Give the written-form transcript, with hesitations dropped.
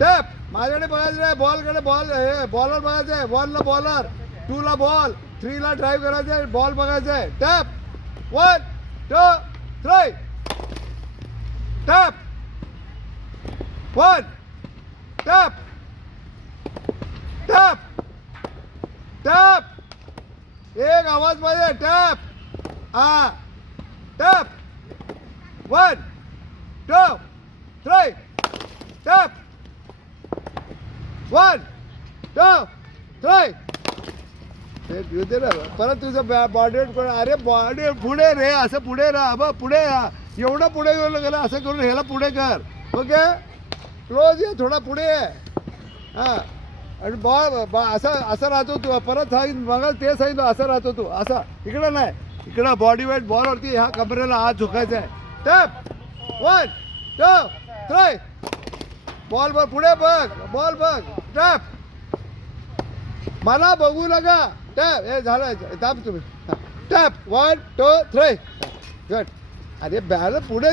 Tap माझ्याकडे बघायचं आहे, बॉलकडे बॉल हे बॉलर बघायचं आहे, 1 ला बॉलर, 2 ला बॉल, 3 ला ड्राईव्ह करायचं आहे, बॉल बघायचं आहे. Tap 1 2 3 tap 1 tap tap tap एक आवाज पाहिजे. टॅप हा टॅप 1 2 3 टॅप 1 2 3 ते घेऊ दे ना परत तुझं बॉडी वेट कोण. अरे बॉडी पुढे रे, असं पुढे राहा बा, पुढे या, एवढं पुढे गेलं असं करून ह्याला पुढे कर. ओके क्लोज ये, थोडा पुढे ये. हां आणि बॉल असं असं राहतो तू. परत सांगितलं मग ते सांगितलं असं राहतो तू, असा इकडं नाही, इकडं बॉडी वेट बॉलवरती ह्या कमरेला हात झुकायचा आहे. टॅप 1 2 3 बॉल बघ, पुढे बघ, बॉल बघ. टॅप मला बघू नका. टॅप हे झालं, दाब तुम्ही. Tap 1 2 3 good. अरे बॅल पुढे